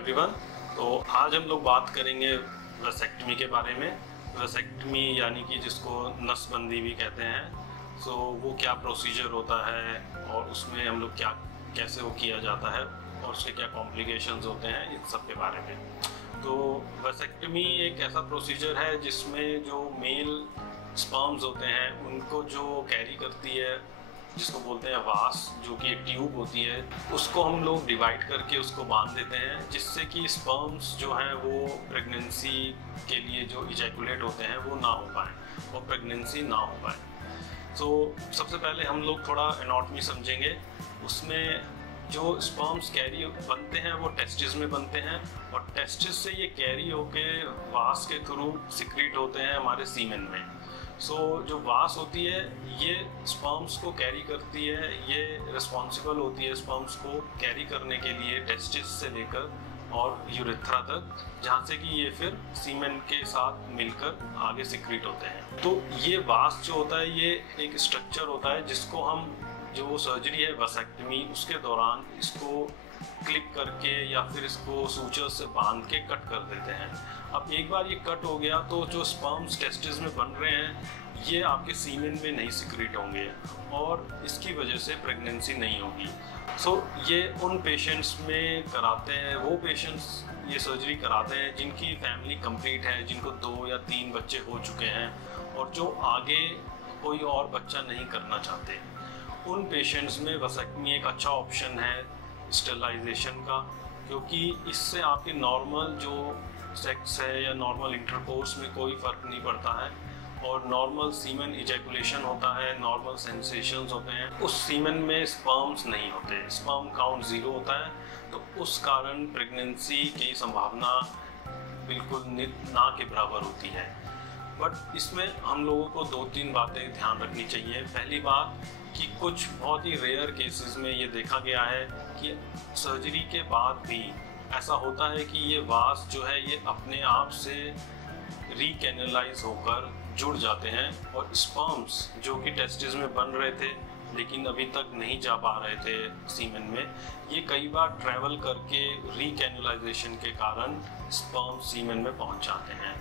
Everyone. तो आज हम लोग बात करेंगे वैसेक्टमी के बारे में। वैसेक्टमी यानी कि जिसको नसबंदी भी कहते हैं। सो वो क्या प्रोसीजर होता है और उसमें हम लोग कैसे वो किया जाता है और उसके क्या कॉम्प्लिकेशंस होते हैं, इन सब के बारे में। तो वैसेक्टमी एक ऐसा प्रोसीजर है जिसमें जो मेल स्पर्म्स होते हैं उनको जो कैरी करती है, जिसको बोलते हैं वास, जो कि एक ट्यूब होती है, उसको हम लोग डिवाइड करके उसको बांध देते हैं, जिससे कि स्पर्म्स जो हैं वो प्रेगनेंसी के लिए जो इजैकुलेट होते हैं वो ना हो पाए और प्रेगनेंसी ना हो पाए। तो सबसे पहले हम लोग थोड़ा एनाटॉमी समझेंगे। उसमें जो स्पर्म्स कैरी बनते हैं वो टेस्टिस में बनते हैं और टेस्टिस से ये कैरी होके वास के थ्रू सिक्रीट होते हैं हमारे सीमेन में। जो वास होती है ये स्पर्म्स को कैरी करती है, ये रिस्पॉन्सिबल होती है स्पर्म्स को कैरी करने के लिए टेस्टिस से लेकर और यूरेथ्रा तक, जहाँ से कि ये फिर सीमेन के साथ मिलकर आगे सिक्रीट होते हैं। तो ये वास जो होता है ये एक स्ट्रक्चर होता है जिसको हम, जो सर्जरी है वैसेक्टमी, उसके दौरान इसको क्लिप करके या फिर इसको सूचर से बांध के कट कर देते हैं। अब एक बार ये कट हो गया तो जो स्पर्म्स टेस्टिस में बन रहे हैं ये आपके सीमेन में नहीं सिक्रीट होंगे और इसकी वजह से प्रेगनेंसी नहीं होगी। ये उन पेशेंट्स में कराते हैं, वो पेशेंट्स ये सर्जरी कराते हैं जिनकी फैमिली कंप्लीट है, जिनको 2 या 3 बच्चे हो चुके हैं और जो आगे कोई और बच्चा नहीं करना चाहते। उन पेशेंट्स में वैसेक्टमी एक अच्छा ऑप्शन है स्टेरिलाइजेशन का, क्योंकि इससे आपके नॉर्मल जो सेक्स है या नॉर्मल इंटरकोर्स में कोई फ़र्क नहीं पड़ता है और नॉर्मल सीमेन इजैकुलेशन होता है, नॉर्मल सेंसेशंस होते हैं। उस सीमेन में स्पर्म्स नहीं होते, स्पर्म काउंट 0 होता है, तो उस कारण प्रेगनेंसी की संभावना बिल्कुल ना के बराबर होती है। बट इसमें हम लोगों को 2-3 बातें ध्यान रखनी चाहिए। पहली बात कि कुछ बहुत ही रेयर केसेस में ये देखा गया है कि सर्जरी के बाद भी ऐसा होता है कि ये वास जो है ये अपने आप से रीकैनलाइज होकर जुड़ जाते हैं और स्पर्म्स जो कि टेस्टिस में बन रहे थे लेकिन अभी तक नहीं जा पा रहे थे सीमेन में, ये कई बार ट्रैवल करके रीकैनलाइजेशन के कारण स्पर्म सीमेन में पहुंच जाते हैं।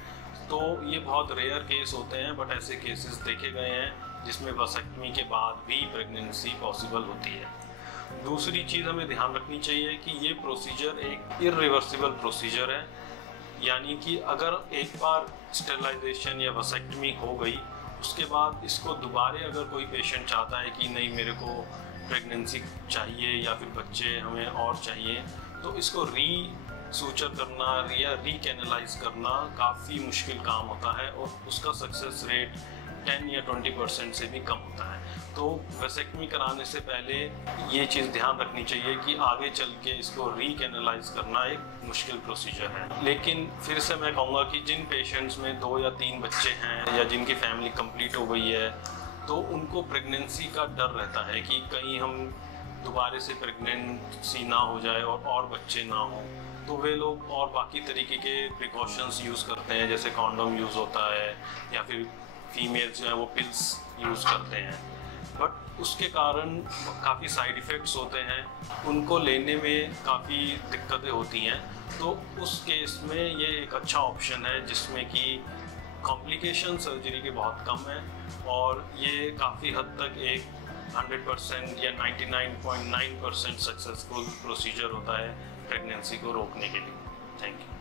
तो ये बहुत रेयर केस होते हैं, बट ऐसे केसेस देखे गए हैं जिसमें वैसेक्टमी के बाद भी प्रेगनेंसी पॉसिबल होती है। दूसरी चीज़ हमें ध्यान रखनी चाहिए कि ये प्रोसीजर एक इरिवर्सिबल प्रोसीजर है, यानी कि अगर एक बार स्टेरिलाइजेशन या वैसेक्टमी हो गई उसके बाद इसको दोबारा अगर कोई पेशेंट चाहता है कि नहीं मेरे को प्रेगनेंसी चाहिए या फिर बच्चे हमें और चाहिए, तो इसको सूचर करना या रीकैनलाइज करना काफ़ी मुश्किल काम होता है और उसका सक्सेस रेट 10 या 20% से भी कम होता है। तो वैसेक्टमी कराने से पहले ये चीज़ ध्यान रखनी चाहिए कि आगे चल के इसको रीकैनलाइज करना एक मुश्किल प्रोसीजर है। लेकिन फिर से मैं कहूँगा कि जिन पेशेंट्स में 2 या 3 बच्चे हैं या जिनकी फैमिली कंप्लीट हो गई है, तो उनको प्रेगनेंसी का डर रहता है कि कहीं हम दोबारा से प्रेगनेंसी ना हो जाए और बच्चे ना हों, तो वे लोग और बाकी तरीके के प्रिकॉशंस यूज़ करते हैं, जैसे कॉन्डोम यूज़ होता है या फिर फीमेल्स जो है वो पिल्स यूज़ करते हैं। बट उसके कारण काफ़ी साइड इफ़ेक्ट्स होते हैं, उनको लेने में काफ़ी दिक्कतें होती हैं। तो उस केस में ये एक अच्छा ऑप्शन है जिसमें कि कॉम्प्लिकेशन सर्जरी के बहुत कम है और ये काफ़ी हद तक एक 100% या 99.9% सक्सेसफुल प्रोसीजर होता है प्रेगनेंसी को रोकने के लिए। Thank you.